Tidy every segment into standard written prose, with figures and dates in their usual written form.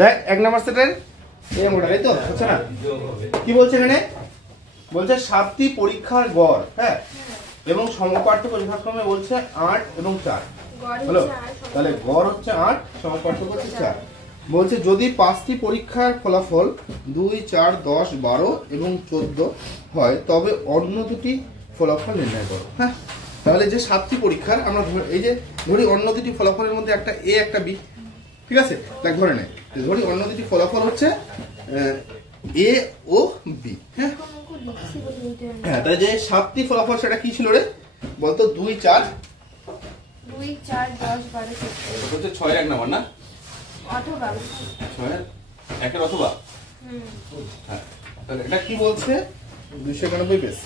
দেখ 1 নাম্বার সেটের এই মোটা তাই তো হচ্ছে না কি বলছে এখানে বলছে 7টি পরীক্ষার গড় হ্যাঁ এবং সমপার্থক্য যথাক্রমে বলছে 8 এবং 4 হলো তাহলে গড় হচ্ছে 8 সমপার্থক্য হচ্ছে 4 বলছে যদি 5টি পরীক্ষার ফলাফল 2 4 10 12 এবং 14 হয় তবে অন্য দুটি ফলাফল নির্ণয় করো হ্যাঁ তাহলে যে 7টি পরীক্ষার আমরা এই যে ধরি অন্য দুটি ফলাফলের মধ্যে একটা এ একটা বি ঠিক আছে দেখ ধরে নে ধরি অন্য দুটি ফলাফল হচ্ছে এ ও বি হ্যাঁ হ্যাঁ তাই যে 7টি ফলাফল সেটা কি ছিল রে বলতো 2 4 10 12 হচ্ছে 6 এক নাম্বার না অথবা 6 একের অথবা হ্যাঁ তাহলে এটা কি বলছে 291 পেজ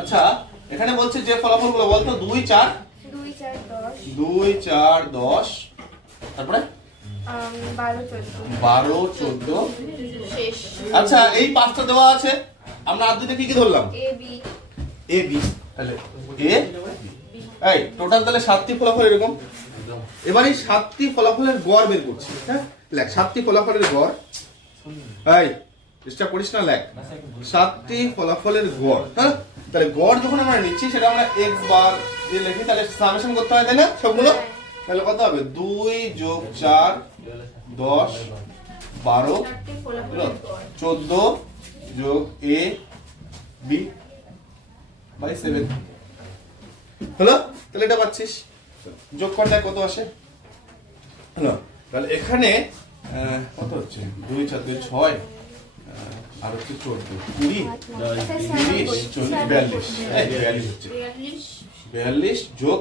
আচ্ছা এখানে বলছে যে ফলাফলগুলো বলতো 2 4 10 তারপরে 12 14 শেষ আচ্ছা এই পাঁচটা দেওয়া আছে আমরা আর দুইটা কি কি ধরলাম এ বি তাহলে এ এই টোটাল তাহলে 7টি ফলাফল এরকম এবার এই 7টি ফলাফলের গড় বের করছি হ্যাঁ লেখ 7টি ফলাফলের গড় এই চেষ্টা করিস না লেখ 7টি ফলাফলের গড় হ্যাঁ তাহলে গড় যখন আমরা নিচ্ছি সেটা আমরা x বার এ লিখি তাহলে সামেশন করতে হয় তাই না সবগুলো তাহলে কত হবে 2 যোগ 4 10 12 14 যোগ a b বাই 7 হলো তাহলে এটা পাচ্ছিস যোগ করলে কত আসে হলো তাহলে এখানে কত হচ্ছে 2 4 2 6 আর হচ্ছে 14 20 30 40 42 হচ্ছে 42 যোগ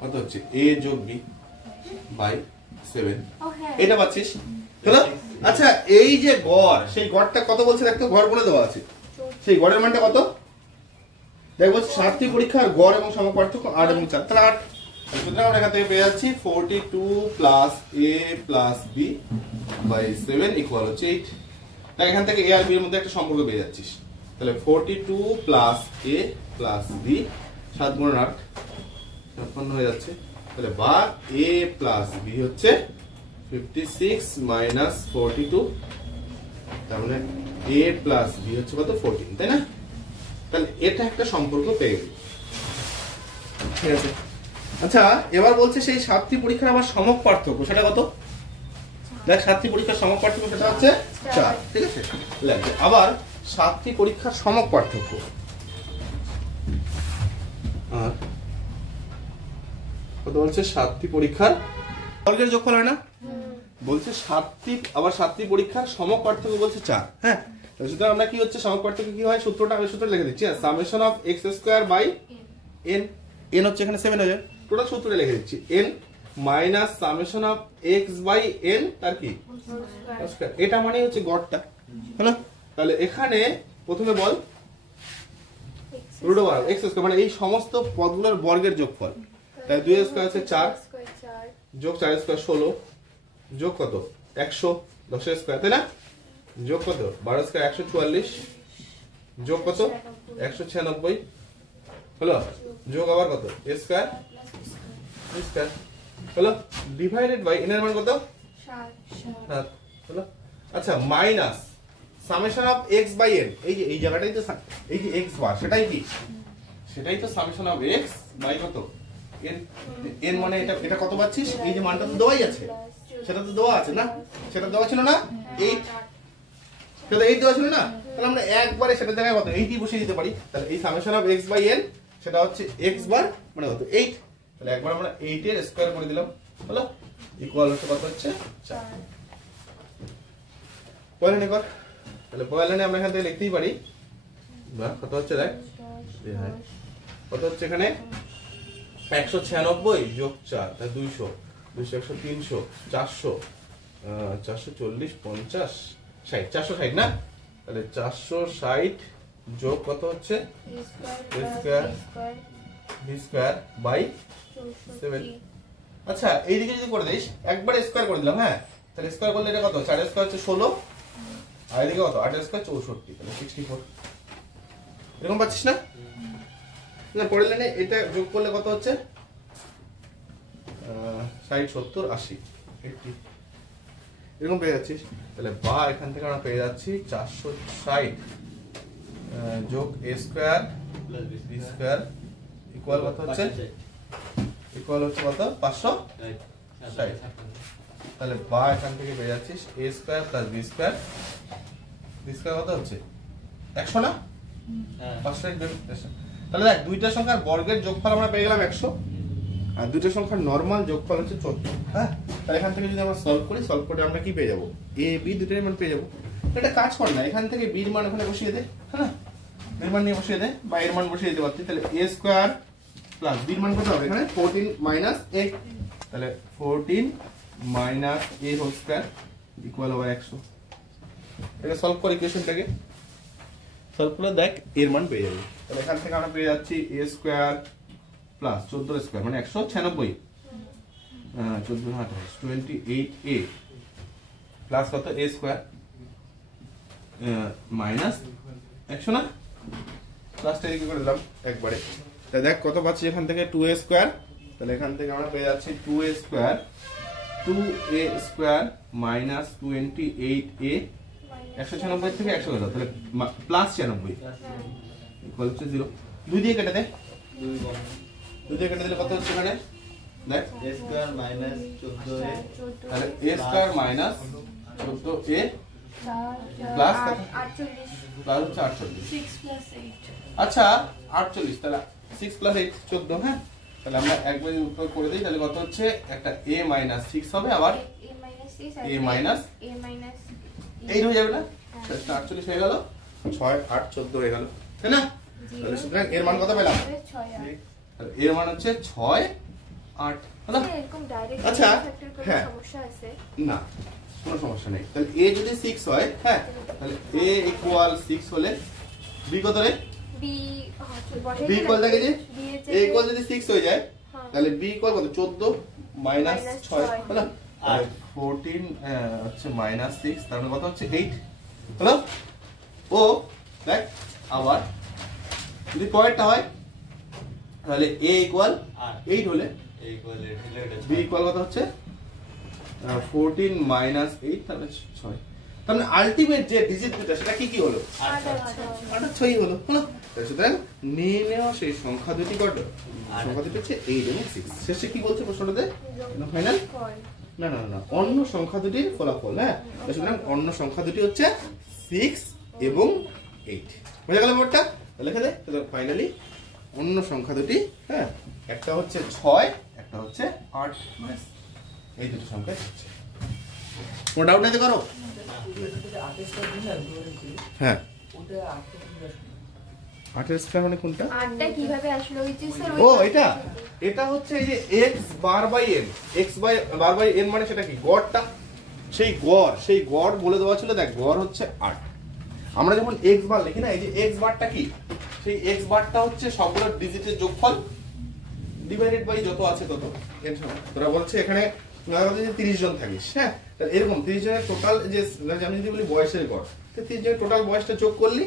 কত হচ্ছে a যোগ b বাই 7 এটা পাচ্ছিস হলো আচ্ছা এই যে গড় সেই গড়টা কত বলছে দেখতো গড় বলে দেওয়া আছে সেই গড়ের মানটা কত দেখো 7টি পরীক্ষার গড় এবং সমপার্থক্য 8 এবং 4 তাহলে 8 সুতরাং আমরা এখান থেকে পেয়ে যাচ্ছি 42 plus a plus b by 7 equal হচ্ছে 8 তাই এখান থেকে a আর b এর মধ্যে একটা সম্পর্ক পেয়ে যাচ্ছিস তাহলে 42 প্লাস a প্লাস b 7 গুণ 8 56 হয়ে যাচ্ছে তাহলে বা a প্লাস b হচ্ছে 56 মাইনাস 42 তাহলে a প্লাস b হচ্ছে কত 14 তাই না তাহলে এটা একটা সম্পর্ক পেয়ে গেল ঠিক আছে আচ্ছা এবার বলছে সেই 7টি পরীক্ষার আবার সমক পার্থক্য সেটা কত দেখ 7টি পরীক্ষার সমক পার্থক্য সেটা হচ্ছে 4 ঠিক আছে লেখ আবার 7টি পরীক্ষার সমক পার্থক্য আর কত বলছে 7টি পরীক্ষার বর্গের যোগফল হয় না বলছে 7টি পরীক্ষার সমক পার্থক্য বলছে 4 হ্যাঁ সুতরাং আমরা কি হচ্ছে সমক পার্থক্য কি হয় সূত্রটা আমি সূত্র লিখে দিচ্ছি summation of x square by n n হচ্ছে এখানে 7 হয়ে যায় টোটাল সূত্রটা লিখে দিচ্ছি n minus summation of x by n তার কি স্কয়ার এটা মানে হচ্ছে গড়টা হলো তাহলে এখানে প্রথমে বল রুট ওভার x স্কয়ার মানে এই সমস্ত পদগুলোর বর্গের যোগফল তাই 2 স্কয়ার আছে 4 যোগ 4 স্কয়ার 16 যোগ কত 100 10 স্কয়ার তাই না যোগ কত 12 স্কয়ার 144 যোগ কত 196 হলো যোগ আবার কত a স্কয়ার হলো ডিভাইডেড বাই n এর মান কত 7 হলো আচ্ছা minus summation of x by n এই যে এই জায়গাটাই তো এই যে x বার সেটাই তো সামেশন অফ x বাই কত n n মানে এটা কত পাচ্ছিস এই যে মানটা তো দেওয়াই আছে সেটা তো দেওয়া আছে না সেটা দেওয়া ছিল না 8 সেটা 8 দেওয়া ছিল না তাহলে আমরা একবারে সেটা জায়গায় কত 8ই বসিয়ে দিতে পারি তাহলে এই summation of x by n সেটা হচ্ছে x বার মানে কত 8 তাহলে একবার আমরা 8 এর স্কয়ার করে দিলাম হলো ইকুয়াল হচ্ছে কত হচ্ছে 4 পরের নে কর তাহলে পরের লাইনে আমরা এখান থেকে লিখতেই পারি বা কত হচ্ছে দেখ কত হচ্ছে এখানে 196 যোগ 4 তাহলে 200 200 300 400 440 50 60 460 না তাহলে 460 যোগ কত হচ্ছে b স্কয়ার বাই 7 আচ্ছা এইদিকে যদি করে দিস একবার স্কয়ার করে দিলাম হ্যাঁ তাহলে স্কয়ার করলে এটা কত 4 স্কয়ার হচ্ছে 16 আর এদিকে কত 8 স্কয়ার 64 তাহলে 64 এরকম পাচ্ছিস না না পরের লাইনে এটা যোগ করলে কত হচ্ছে 60 70 80 80 এরকম পেয়ে যাচ্ছিস। তাহলে বা এখান থেকে আমরা পেয়ে যাচ্ছি 460 যোগ a square plus b square equal কত হচ্ছে? ইকুয়াল হচ্ছে কত? 560। তাহলে বা এখান থেকে পেয়ে যাচ্ছিস a square plus b square কত হচ্ছে? 100 না? 560। তাহলে দেখ দুইটা সংখ্যার বর্গের যোগফল আমরা পেয়ে গেলাম 100 আর দুইটা সংখ্যার নরমাল যোগফল হচ্ছে 14। হ্যাঁ, তাহলে এখান থেকে যদি আমরা সলভ করে আমরা কি পেয়ে যাবো? a b দুটোর মান পেয়ে যাবো। এটা কাজ কর না, এখান থেকে b এর মান ওখানে বসিয়ে দে, হ্যাঁ এর মান নিয়ে বসিয়ে দে বা এর মান বসিয়ে দিতে পারছি। তাহলে a স্কয়ার প্লাস b এর মান কত হবে? এখানে 14 মাইনাস a, তাহলে 14 minus a whole square equal over 100। এটা সলভ করে ইকুয়েশনটাকে সলভ করে দেখ এর মান পেয়ে যাবে। তাহলে এখান থেকে আমরা পেয়ে যাচ্ছি a স্কয়ার প্লাস 14 স্কয়ার মানে 196 28a প্লাস কত? a স্কয়ার মাইনাস 100 না, প্লাসটা কি করে দিলাম একবারে। তাহলে দেখ কত পাচ্ছি এখান থেকে? 2a square. তাহলে এখান থেকে আমরা পেয়ে যাচ্ছি 2a স্কয়ার মাইনাস 28a 196 থেকে 100 গেল, তাহলে প্লাস 96 ইকুয়াল হচ্ছে 0। 2 দিয়ে কেটে দে, 2 দিয়ে কেটে দিলে কত হচ্ছে এখানে? দেখ a স্কয়ার মাইনাস 14a, তাহলে a square minus 14a plus 48 plus হচ্ছে 48 6 plus 8 আচ্ছা 48, তাহলে 6 প্লাস 8 14। হ্যাঁ, তাহলে আমরা একবার উত্তর করে দিই, তাহলে কত হচ্ছে? একটা a মাইনাস 6 হবে, আবার a মাইনাস 8 হয়ে যাবে না? 48 হয়ে গেল, 6 8 14 হয়ে গেল, তাই না? তাহলে সুতরাং এর মান কত পেলাম? 6 8 তাহলে এর মান হচ্ছে 6 8। হলো? এরকম ডাইরেক্ট আচ্ছা, ফ্যাক্টর করে হ্যাঁ। সমস্যা আছে? না, কোনো সমস্যা নেই। তাহলে a যদি 6 হয়, হ্যাঁ, তাহলে a ইকুয়াল 6 হলে b কত রে? b b ইকুয়াল থাকে যে a ইকুয়াল যদি 6 হয়ে যায়, তাহলে b ইকুয়াল কত? 14 মাইনাস 6, হলো? আর 14 হচ্ছে মাইনাস 6, তার মানে কত হচ্ছে? 8, হলো? ও দেখ আবার যদি পরেরটা হয়, তাহলে a ইকুয়াল 8 হলে b ইকুয়াল কত হচ্ছে? 14 মাইনাস 8, তাহলে 6। তার মানে আলটিমেট যে ডিজিট দুটো সেটা কি কি হলো? 6 হলো, হলো? সুতরাং নিয়ে নেওয়া সেই সংখ্যা দুটি কত? সংখ্যা দুটি হচ্ছে 8 এবং 6। শেষে কি বলছে প্রশ্নটাতে? ফাইনাল না না না, অন্য সংখ্যা দুটির ফলাফল। হ্যাঁ, সুতরাং অন্য সংখ্যা দুটি হচ্ছে 6 এবং 8। বুঝা গেল ব্যাপারটা? তাহলে লিখে দে। তাহলে ফাইনালি অন্য সংখ্যা দুটি, হ্যাঁ, একটা হচ্ছে 6, একটা হচ্ছে 8, ব্যাস এই দুটো সংখ্যা হচ্ছে। কোনো ডাউট নাই তো? করো। হ্যাঁ, 8 স্কয়ার মানে কোনটা? 8টা কিভাবে আসলো? স্যার ও এটা এটা হচ্ছে এই যে x bar by n, x bar by n মানে সেটা কি? গড়টা। সেই গড় বলে দেওয়া ছিল। দেখ গড় হচ্ছে 8। আমরা যখন x বার লিখি না, এই যে x বারটা কি? সেই x বারটা হচ্ছে সবগুলো ডিজিটের যোগফল ডিভাইডেড বাই যত আছে তত। তোরা বলছে এখানে 30 জন থাকিস, হ্যাঁ, তাহলে এরকম 30 জনের টোটাল যে আমি যদি বলি বয়সের গড়, তো 30 জনের টোটাল বয়সটা যোগ করলি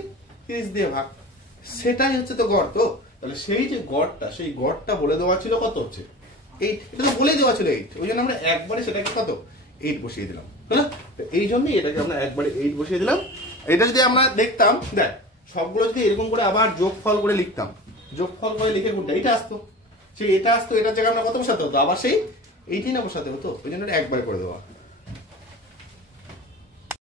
30 দিয়ে ভাগ, সেটাই হচ্ছে তো গড়। তো তাহলে সেই যে গড়টা, সেই গড়টা বলে দেওয়া ছিল কত হচ্ছে? 8। এটা তো বলেই দেওয়া ছিল 8, ওই জন্য আমরা একবারে সেটাকে কত? 8 বসিয়ে দিলাম, হ্যাঁ। এই জন্যই এটাকে আমরা একবারে 8 বসিয়ে দিলাম। এটা যদি আমরা দেখতাম, দেখ সবগুলো যদি এরকম করে আবার যোগফল করে লিখতাম, যোগফল করে লিখে কোনটা এটা আসতো, সেই এটা আসতো, এটার জায়গায় আমরা কত বসাতে হতো? আবার সেই 18 বসাতে হতো, ওই জন্য একবারে করে দেওয়া।